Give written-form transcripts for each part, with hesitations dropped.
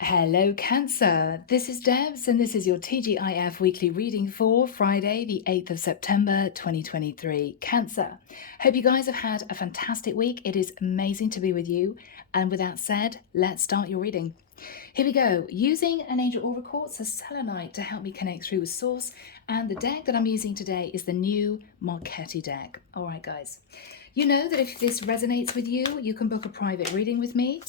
Hello, Cancer. This is Debs, and this is your T.G.I.F weekly reading for Friday, the 8th of September, 2023. Cancer. Hope you guys have had a fantastic week. It is amazing to be with you. And with that said, let's start your reading. Here we go. Using an angel aura quartz, a selenite, to help me connect through with source. And the deck that I'm using today is the new Marchetti deck. All right, guys. You know that if this resonates with you, you can book a private reading with me.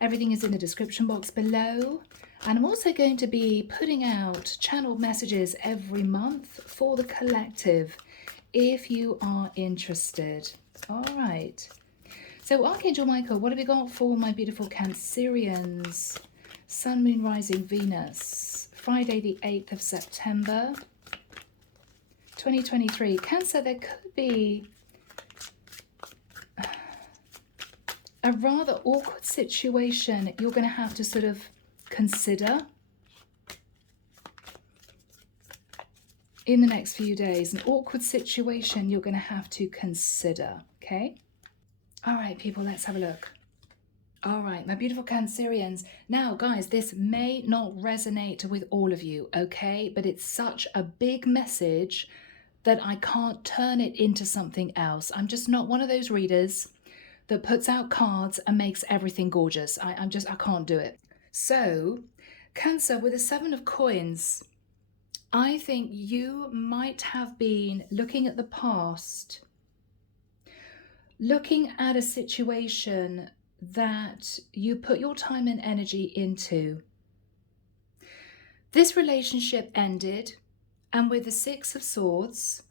Everything is in the description box below. And I'm also going to be putting out channeled messages every month for the collective if you are interested. All right. So Archangel Michael, what have we got for my beautiful Cancerians? Sun, Moon, Rising, Venus. Friday the 8th of September, 2023. Cancer, there could be a rather awkward situation you're going to have to sort of consider in the next few days. An awkward situation you're going to have to consider, okay? All right, people, let's have a look. All right, my beautiful Cancerians. Now, guys, this may not resonate with all of you, okay? But it's such a big message that I can't turn it into something else. I'm just not one of those readers that puts out cards and makes everything gorgeous. I can't do it. So, Cancer, with the 7 of coins, I think you might have been looking at the past, looking at a situation that you put your time and energy into. This relationship ended, and with the 6 of Swords,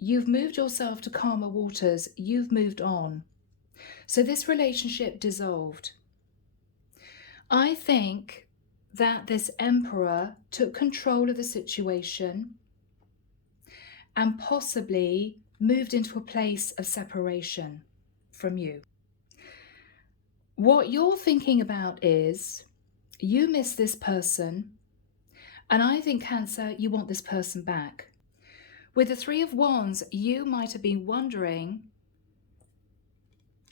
you've moved yourself to calmer waters. You've moved on. So this relationship dissolved. I think that this Emperor took control of the situation and possibly moved into a place of separation from you. What you're thinking about is you miss this person, and I think, Cancer, you want this person back. With the 3 of Wands, you might have been wondering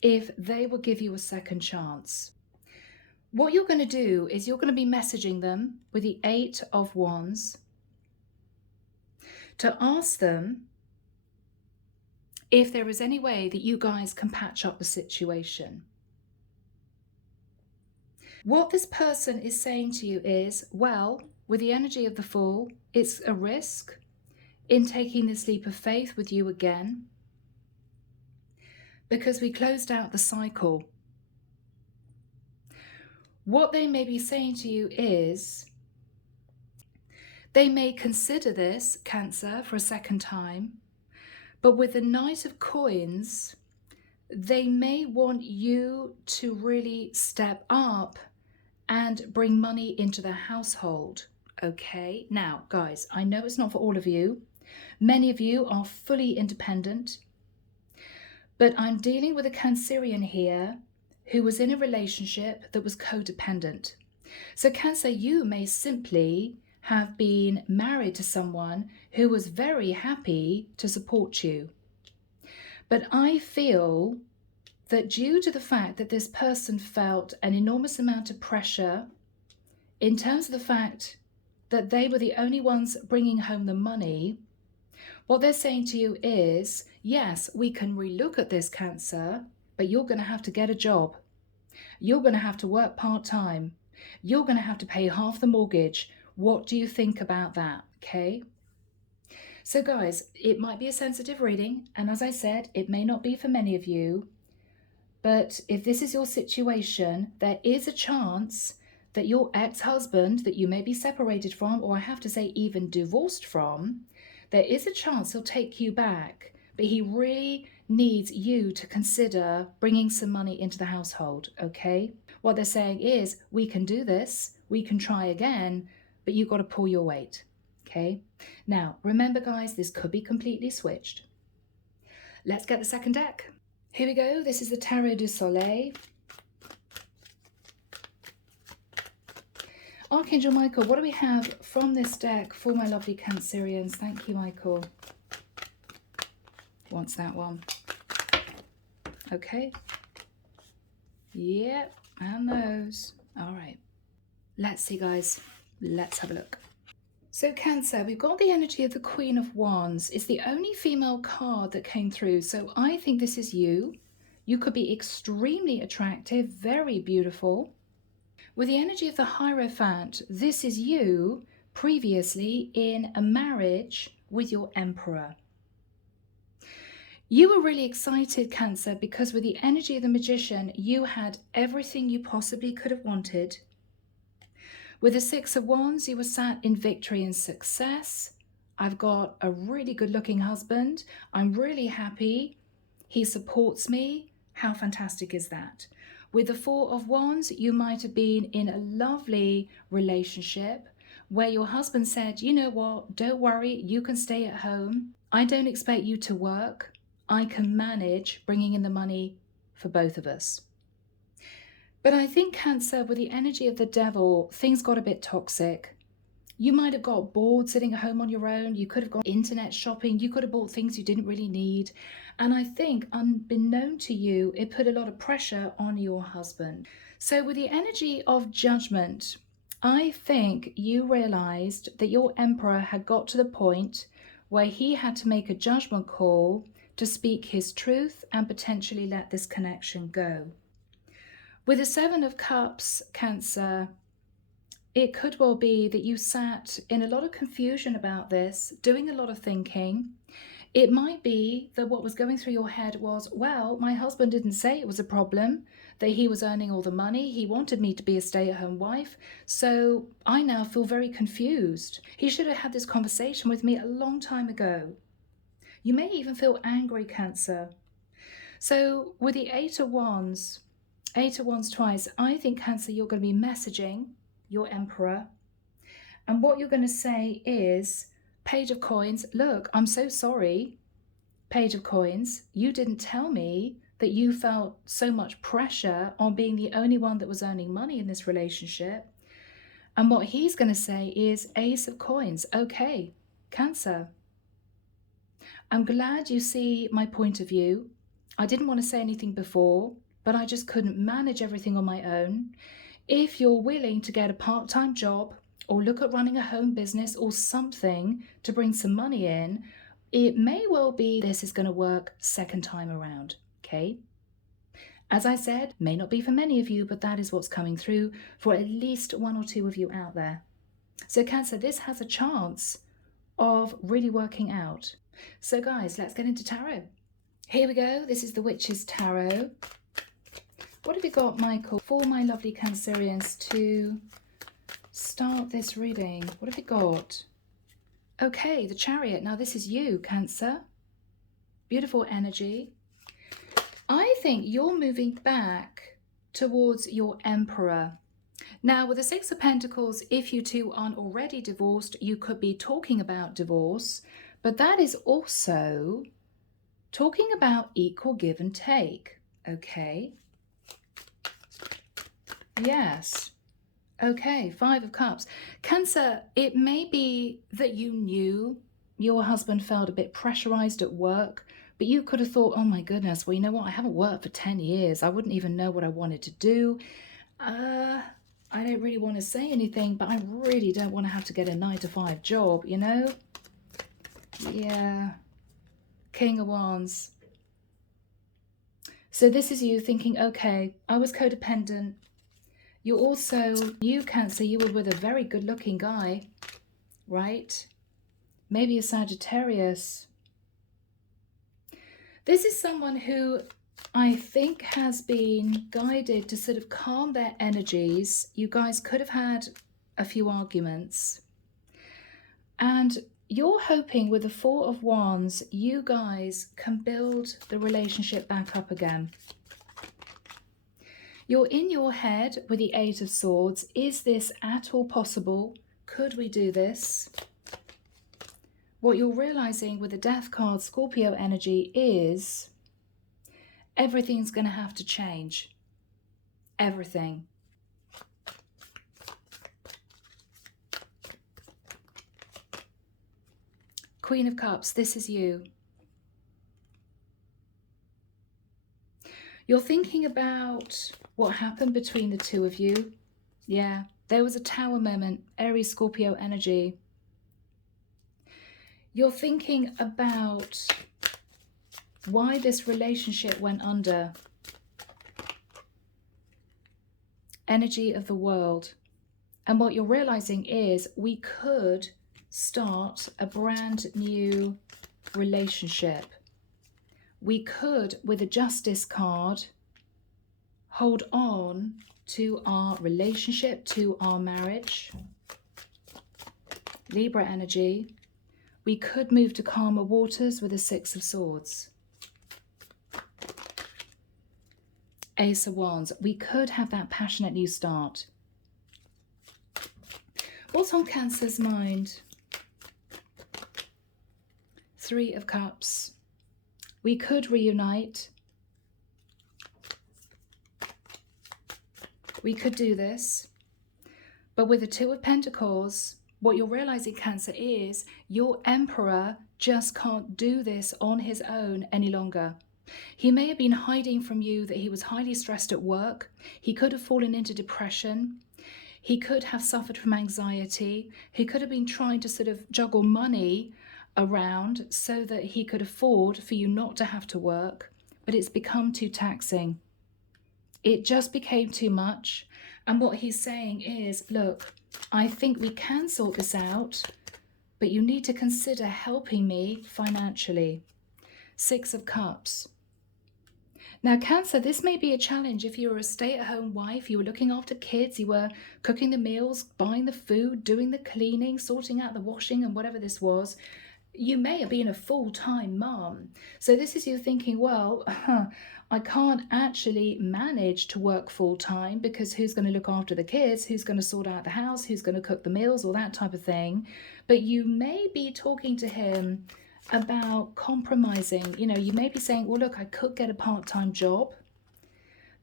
if they will give you a second chance. What you're going to do is you're going to be messaging them with the 8 of Wands to ask them if there is any way that you guys can patch up the situation. What this person is saying to you is, well, with the energy of the Fool, it's a risk in taking this leap of faith with you again, because we closed out the cycle. What they may be saying to you is they may consider this, Cancer, for a second time, but with the Knight of Coins, they may want you to really step up and bring money into the household, okay? Now, guys, I know it's not for all of you. Many of you are fully independent, but I'm dealing with a Cancerian here who was in a relationship that was codependent. So Cancer, you may simply have been married to someone who was very happy to support you. But I feel that due to the fact that this person felt an enormous amount of pressure in terms of the fact that they were the only ones bringing home the money, what they're saying to you is, yes, we can relook at this, Cancer, but you're going to have to get a job. You're going to have to work part-time. You're going to have to pay half the mortgage. What do you think about that? Okay. So guys, it might be a sensitive reading. And as I said, it may not be for many of you. But if this is your situation, there is a chance that your ex-husband that you may be separated from, or I have to say even divorced from, there is a chance he'll take you back, but he really needs you to consider bringing some money into the household, okay? What they're saying is, we can do this, we can try again, but you've got to pull your weight, okay? Now, remember guys, this could be completely switched. Let's get the second deck. Here we go. This is the Tarot du Soleil. Archangel Michael, what do we have from this deck for my lovely Cancerians? Thank you, Michael. Wants that one. Okay. Yep, and those. All right. Let's see, guys. Let's have a look. So Cancer, we've got the energy of the Queen of Wands. It's the only female card that came through. So I think this is you. You could be extremely attractive, very beautiful. With the energy of the Hierophant, this is you previously in a marriage with your Emperor. You were really excited, Cancer, because with the energy of the Magician, you had everything you possibly could have wanted. With the Six of Wands, you were sat in victory and success. I've got a really good looking husband. I'm really happy. He supports me. How fantastic is that? With the Four of Wands, you might have been in a lovely relationship where your husband said, you know what, don't worry, you can stay at home. I don't expect you to work. I can manage bringing in the money for both of us. But I think Cancer, with the energy of the Devil, things got a bit toxic. You might have got bored sitting at home on your own. You could have gone internet shopping. You could have bought things you didn't really need. And I think, unbeknown to you, it put a lot of pressure on your husband. So with the energy of Judgment, I think you realized that your Emperor had got to the point where he had to make a judgment call to speak his truth and potentially let this connection go. With the Seven of Cups, Cancer, it could well be that you sat in a lot of confusion about this, doing a lot of thinking. It might be that what was going through your head was, well, my husband didn't say it was a problem, that he was earning all the money. He wanted me to be a stay-at-home wife. So I now feel very confused. He should have had this conversation with me a long time ago. You may even feel angry, Cancer. So with the Eight of Wands twice, I think, Cancer, you're going to be messaging your Emperor. And what you're going to say is, Page of Coins, look, I'm so sorry, Page of Coins, you didn't tell me that you felt so much pressure on being the only one that was earning money in this relationship. And what he's going to say is, Ace of Coins, okay, Cancer, I'm glad you see my point of view. I didn't want to say anything before, but I just couldn't manage everything on my own. If you're willing to get a part-time job or look at running a home business or something to bring some money in, it may well be this is going to work second time around, okay? As I said, may not be for many of you, but that is what's coming through for at least one or two of you out there. So Cancer, this has a chance of really working out. So guys, let's get into tarot. Here we go. This is the Witch's Tarot. What have you got, Michael, for my lovely Cancerians to start this reading? What have you got? Okay, the Chariot. Now this is you, Cancer. Beautiful energy. I think you're moving back towards your Emperor. Now with the Six of Pentacles, if you two aren't already divorced, you could be talking about divorce, but that is also talking about equal give and take, okay? Yes. Okay, Five of Cups. Cancer, it may be that you knew your husband felt a bit pressurized at work, but you could have thought, oh my goodness, well, you know what? I haven't worked for 10 years. I wouldn't even know what I wanted to do. I don't really want to say anything, but I really don't want to have to get a 9-to-5 job, you know? Yeah. King of Wands. So this is you thinking, okay, I was codependent. You also, you Cancer, you were with a very good looking guy, right? Maybe a Sagittarius. This is someone who I think has been guided to sort of calm their energies. You guys could have had a few arguments. And you're hoping with the Four of Wands, you guys can build the relationship back up again. You're in your head with the Eight of Swords. Is this at all possible? Could we do this? What you're realizing with the Death card, Scorpio energy, is everything's going to have to change. Everything. Queen of Cups, this is you. You're thinking about what happened between the two of you. Yeah, there was a tower moment, Aries, Scorpio energy. You're thinking about why this relationship went under. Energy of the world. And what you're realizing is we could start a brand new relationship. We could, with a justice card, hold on to our relationship, to our marriage. Libra energy. We could move to calmer waters with a Six of Swords. Ace of Wands. We could have that passionate new start. What's on Cancer's mind? Three of Cups. We could reunite. We could do this. But with the Two of Pentacles, what you're realizing, Cancer, is your Emperor just can't do this on his own any longer. He may have been hiding from you that he was highly stressed at work. He could have fallen into depression. He could have suffered from anxiety. He could have been trying to sort of juggle money around so that he could afford for you not to have to work. But it's become too taxing. It just became too much. And what he's saying is, look, I think we can sort this out, but you need to consider helping me financially. Six of Cups. Now, Cancer, this may be a challenge if you were a stay-at-home wife, you were looking after kids, you were cooking the meals, buying the food, doing the cleaning, sorting out the washing and whatever this was. You may have been a full-time mom. So this is you thinking, well, I can't actually manage to work full-time because who's going to look after the kids? Who's going to sort out the house? Who's going to cook the meals? All that type of thing. But you may be talking to him about compromising. You know, you may be saying, well, look, I could get a part-time job.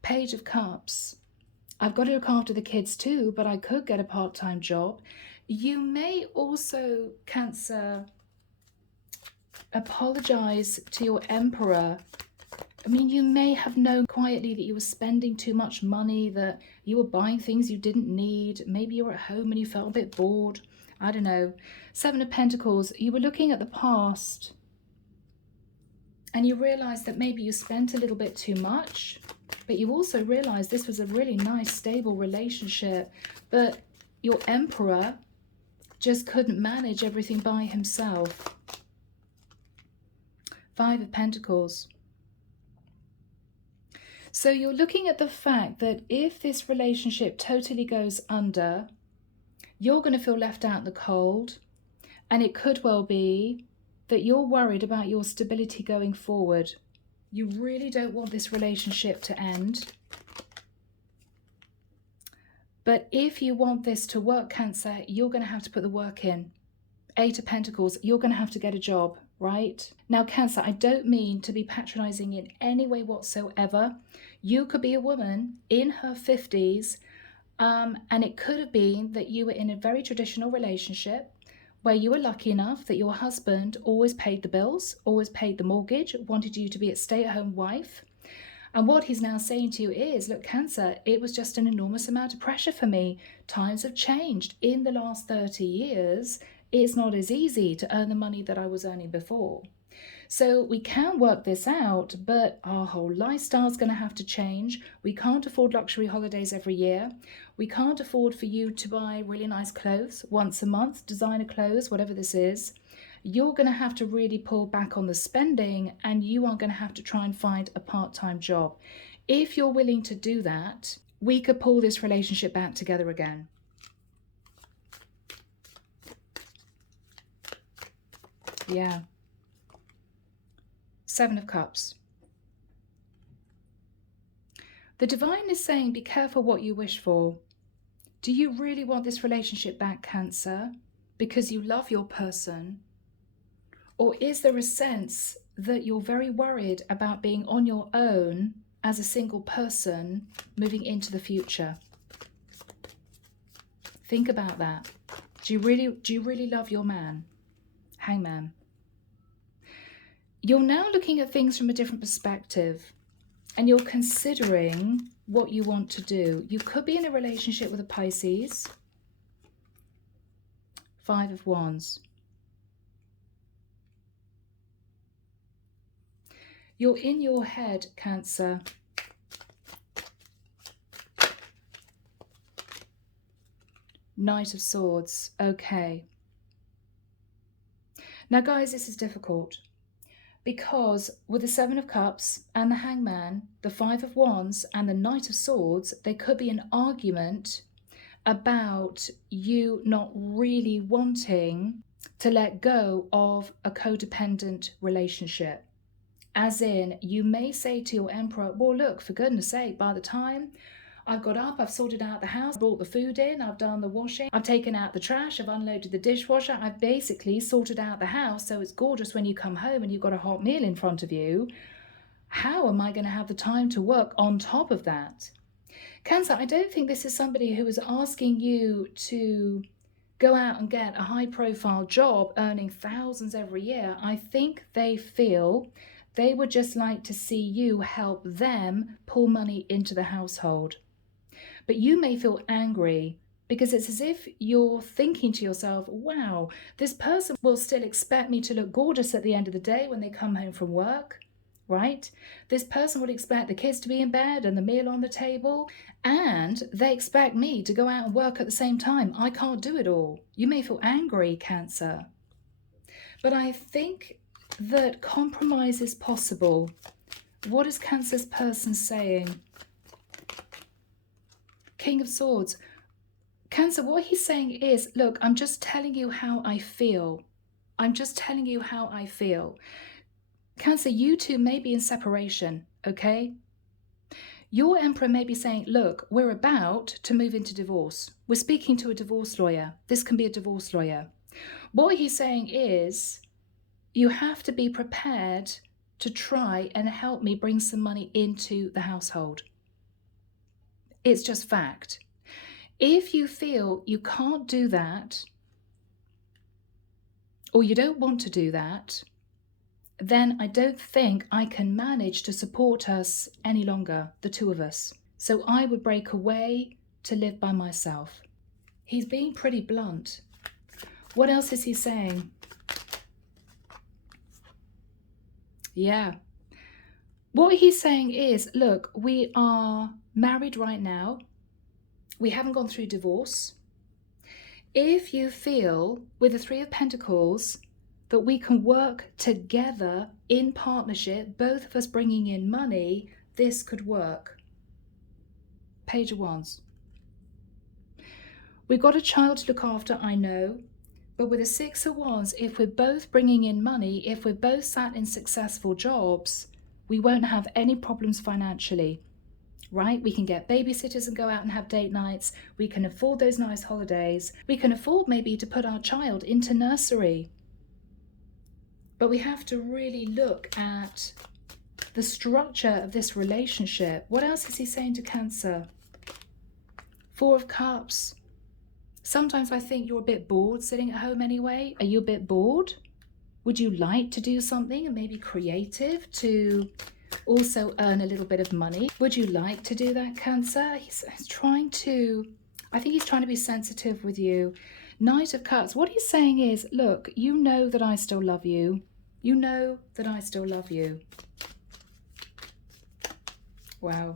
Page of Cups. I've got to look after the kids too, but I could get a part-time job. You may also, Cancer, apologize to your Emperor. I mean, you may have known quietly that you were spending too much money, that you were buying things you didn't need. Maybe you were at home and you felt a bit bored. I don't know. Seven of Pentacles, you were looking at the past and you realized that maybe you spent a little bit too much, but you also realized this was a really nice, stable relationship, but your Emperor just couldn't manage everything by himself. Five of Pentacles. So you're looking at the fact that if this relationship totally goes under, you're going to feel left out in the cold. And it could well be that you're worried about your stability going forward. You really don't want this relationship to end. But if you want this to work, Cancer, you're going to have to put the work in. Eight of Pentacles, you're going to have to get a job, right? Now, Cancer, I don't mean to be patronizing in any way whatsoever. You could be a woman in her 50s, and it could have been that you were in a very traditional relationship where you were lucky enough that your husband always paid the bills, always paid the mortgage, wanted you to be a stay-at-home wife. And what he's now saying to you is, look, Cancer, it was just an enormous amount of pressure for me. Times have changed. In the last 30 years, it's not as easy to earn the money that I was earning before. So we can work this out, but our whole lifestyle is going to have to change. We can't afford luxury holidays every year. We can't afford for you to buy really nice clothes once a month, designer clothes, whatever this is. You're going to have to really pull back on the spending, and you are going to have to try and find a part-time job. If you're willing to do that, we could pull this relationship back together again. Yeah. Seven of Cups. The Divine is saying, be careful what you wish for. Do you really want this relationship back, Cancer, because you love your person? Or is there a sense that you're very worried about being on your own as a single person moving into the future? Think about that. Do you really love your man? Hangman. You're now looking at things from a different perspective, and you're considering what you want to do. You could be in a relationship with a Pisces. 5 of Wands. You're in your head, Cancer. Knight of Swords. Okay. Now, guys, this is difficult because with the 7 of Cups and the Hangman, the 5 of Wands and the Knight of Swords, there could be an argument about you not really wanting to let go of a codependent relationship. As in, you may say to your Emperor, well, look, for goodness sake, by the time I've got up, I've sorted out the house, brought the food in, I've done the washing, I've taken out the trash, I've unloaded the dishwasher, I've basically sorted out the house so it's gorgeous when you come home and you've got a hot meal in front of you. How am I going to have the time to work on top of that? Cancer, I don't think this is somebody who is asking you to go out and get a high-profile job earning thousands every year. I think they feel they would just like to see you help them pull money into the household. But you may feel angry because it's as if you're thinking to yourself, wow, this person will still expect me to look gorgeous at the end of the day when they come home from work, right? This person would expect the kids to be in bed and the meal on the table, and they expect me to go out and work at the same time. I can't do it all. You may feel angry, Cancer. But I think that compromise is possible. What is Cancer's person saying? King of Swords. Cancer, what he's saying is, look, I'm just telling you how I feel. I'm just telling you how I feel. Cancer, you two may be in separation, okay? Your Emperor may be saying, look, we're about to move into divorce. We're speaking to a divorce lawyer. This can be a divorce lawyer. What he's saying is, you have to be prepared to try and help me bring some money into the household. It's just fact. If you feel you can't do that, or you don't want to do that, then I don't think I can manage to support us any longer, the two of us. So I would break away to live by myself. He's being pretty blunt. What else is he saying? Yeah. What he's saying is, look, we are married right now. We haven't gone through divorce. If you feel with the 3 of Pentacles that we can work together in partnership, both of us bringing in money, this could work. Page of Wands. We've got a child to look after, I know, but with the 6 of Wands, if we're both bringing in money, if we're both sat in successful jobs, we won't have any problems financially, right? We can get babysitters and go out and have date nights. We can afford those nice holidays. We can afford maybe to put our child into nursery. But we have to really look at the structure of this relationship. What else is he saying to Cancer? 4 of Cups. Sometimes I think you're a bit bored sitting at home anyway. Are you a bit bored? Would you like to do something and maybe creative to also earn a little bit of money? Would you like to do that, Cancer? He's trying to, I think he's trying to be sensitive with you. Knight of Cups. What he's saying is, look, you know that I still love you. You know that I still love you. Wow.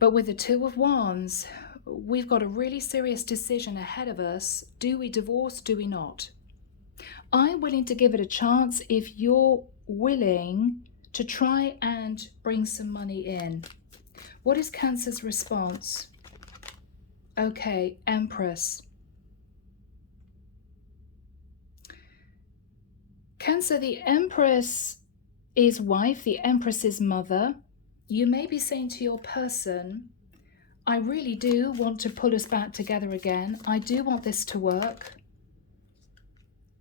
But with the 2 of Wands, we've got a really serious decision ahead of us. Do we divorce? Do we not? I'm willing to give it a chance if you're willing to try and bring some money in. What is Cancer's response? Okay, Empress. Cancer, the Empress is wife, the Empress is mother. You may be saying to your person, I really do want to pull us back together again. I do want this to work.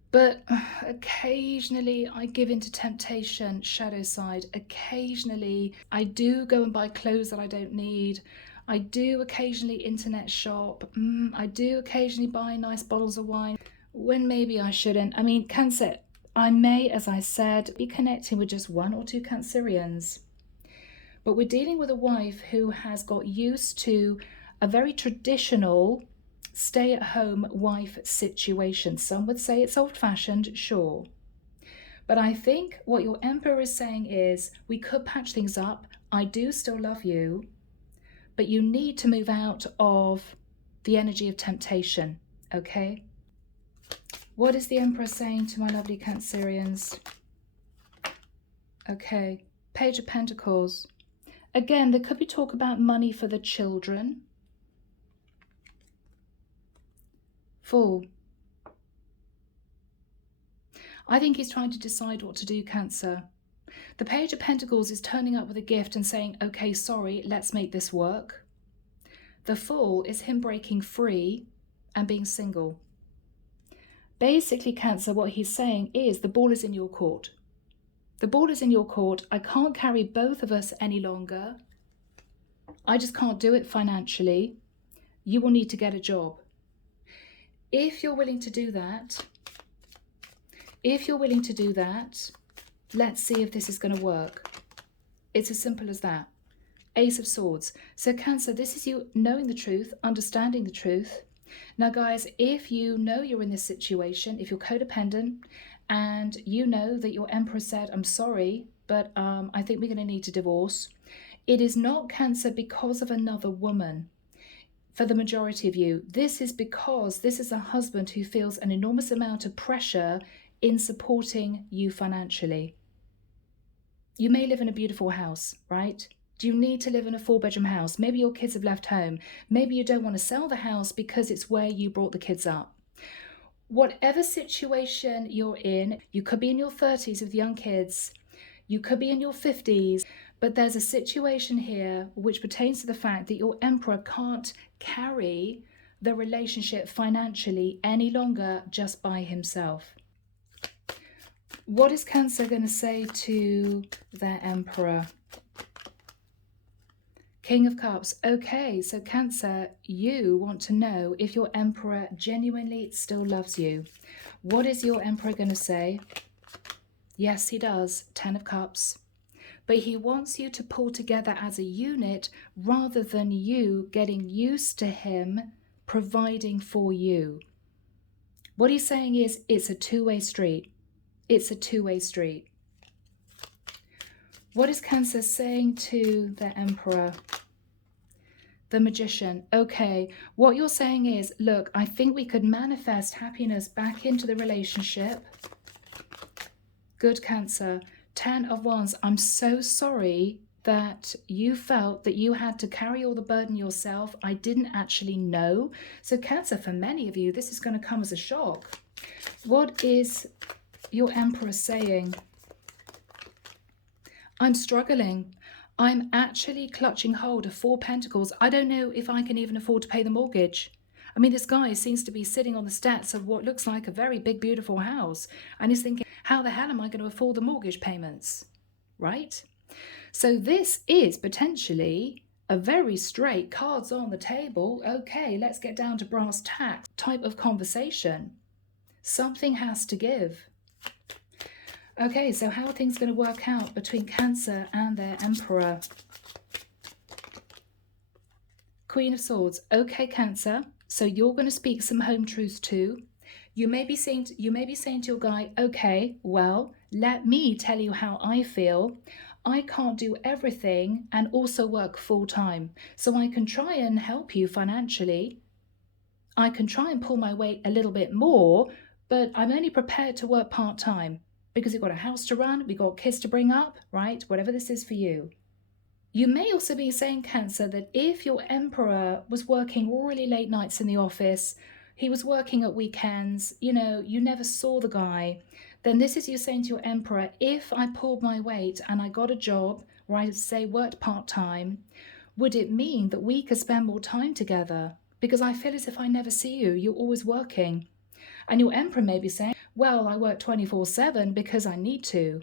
But occasionally I give into temptation, shadow side. Occasionally I do go and buy clothes that I don't need. I do occasionally internet shop. I do occasionally buy nice bottles of wine when maybe I shouldn't. I mean, Cancer, I may, as I said, be connecting with just 1 or 2 Cancerians. But we're dealing with a wife who has got used to a very traditional stay-at-home wife situation. Some would say it's old-fashioned, sure. But I think what your Emperor is saying is, we could patch things up. I do still love you, but you need to move out of the energy of temptation, okay? What is the Emperor saying to my lovely Cancerians? Okay, Page of Pentacles. Again, there could be talk about money for the children. Fool. I think he's trying to decide what to do, Cancer. The Page of Pentacles is turning up with a gift and saying, okay, sorry, let's make this work. The Fool is him breaking free and being single. Basically, Cancer, what he's saying is the ball is in your court. The ball is in your court. I can't carry both of us any longer. I just can't do it financially. You will need to get a job. If you're willing to do that, let's see if this is going to work. It's as simple as that. Ace of Swords. So Cancer, this is you knowing the truth, understanding the truth. Now guys, if you know you're in this situation, if you're codependent and you know that your Emperor said, I'm sorry, but I think we're going to need to divorce. It is not, Cancer, because of another woman. For the majority of you, this is because this is a husband who feels an enormous amount of pressure in supporting you financially. You may live in a beautiful house, right? Do you need to live in a 4-bedroom house? Maybe your kids have left home. Maybe you don't want to sell the house because it's where you brought the kids up. Whatever situation you're in, you could be in your 30s with young kids, you could be in your 50s, but there's a situation here which pertains to the fact that your Emperor can't carry the relationship financially any longer just by himself. What is Cancer going to say to their Emperor? King of Cups. Okay, so Cancer, you want to know if your Emperor genuinely still loves you. What is your Emperor going to say? Yes, he does. 10 of Cups. But he wants you to pull together as a unit rather than you getting used to him providing for you. What he's saying is it's a two-way street. It's a two-way street. What is Cancer saying to the Emperor? The Magician. Okay, what you're saying is, look, I think we could manifest happiness back into the relationship. Good, Cancer. 10 of Wands. I'm so sorry that you felt that you had to carry all the burden yourself. I didn't actually know. So Cancer, for many of you, this is going to come as a shock. What is your Emperor saying? I'm struggling. I'm actually clutching hold of 4 Pentacles. I don't know if I can even afford to pay the mortgage. I mean, this guy seems to be sitting on the steps of what looks like a very big, beautiful house. And he's thinking, how the hell am I going to afford the mortgage payments? Right? So this is potentially a very straight cards on the table. Okay, let's get down to brass tacks type of conversation. Something has to give. Okay, so how are things going to work out between Cancer and their Emperor? Queen of Swords. Okay, Cancer, so you're going to speak some home truths too. You may be saying to your guy, okay, well, let me tell you how I feel. I can't do everything and also work full time. So I can try and help you financially. I can try and pull my weight a little bit more, but I'm only prepared to work part time. Because you've got a house to run, we've got kids to bring up, right? Whatever this is for you. You may also be saying, Cancer, that if your Emperor was working really late nights in the office, he was working at weekends, you know, you never saw the guy, then this is you saying to your Emperor, if I pulled my weight and I got a job where I say worked part-time, would it mean that we could spend more time together? Because I feel as if I never see you, you're always working. And your Emperor may be saying, well, I work 24/7 because I need to.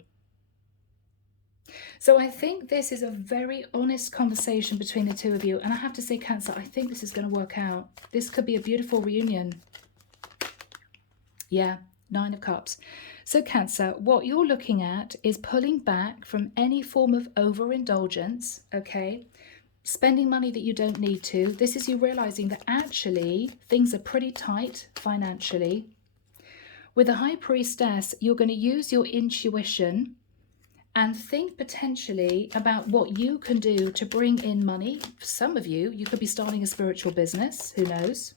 So I think this is a very honest conversation between the two of you. And I have to say, Cancer, I think this is going to work out. This could be a beautiful reunion. Yeah, Nine of Cups. So Cancer, what you're looking at is pulling back from any form of overindulgence, okay? Spending money that you don't need to. This is you realizing that actually things are pretty tight financially. With the High Priestess, you're going to use your intuition and think potentially about what you can do to bring in money. For some of you, you could be starting a spiritual business, who knows?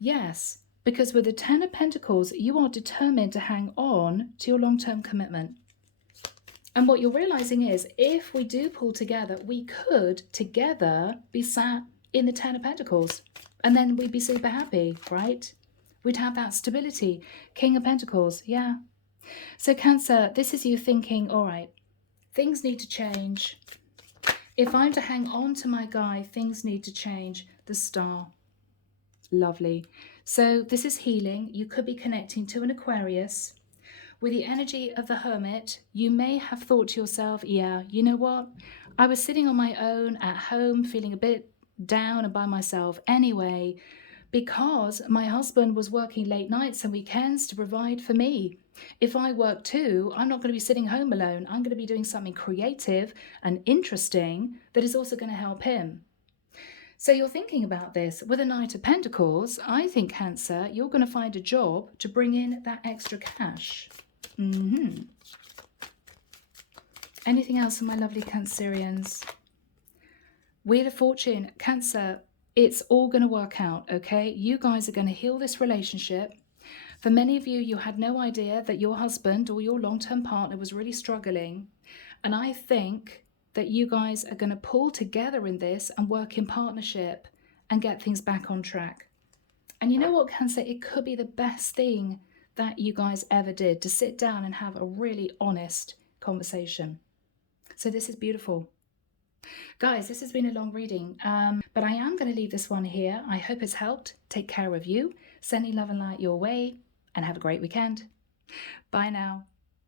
Yes, because with the Ten of Pentacles, you are determined to hang on to your long-term commitment. And what you're realizing is, if we do pull together, we could together be sat in the Ten of Pentacles, and then we'd be super happy, right? We'd have that stability. King of Pentacles, yeah. So Cancer, this is you thinking, all right, things need to change. If I'm to hang on to my guy, things need to change. The Star. Lovely. So this is healing. You could be connecting to an Aquarius. With the energy of the Hermit, you may have thought to yourself, yeah, you know what? I was sitting on my own at home, feeling a bit down and by myself anyway, because my husband was working late nights and weekends to provide for me. If I work too, I'm not going to be sitting home alone. I'm going to be doing something creative and interesting that is also going to help him. So you're thinking about this. With a Knight of Pentacles, I think, Cancer, you're going to find a job to bring in that extra cash. Anything else for my lovely Cancerians? Wheel of Fortune, Cancer, it's all going to work out, okay? You guys are going to heal this relationship. For many of you, you had no idea that your husband or your long-term partner was really struggling. And I think that you guys are going to pull together in this and work in partnership and get things back on track. And you know what, Cancer? It could be the best thing that you guys ever did, to sit down and have a really honest conversation. So this is beautiful. Guys, this has been a long reading, but I am going to leave this one here. I hope it's helped. Take care of you. Sending love and light your way, and have a great weekend. Bye now.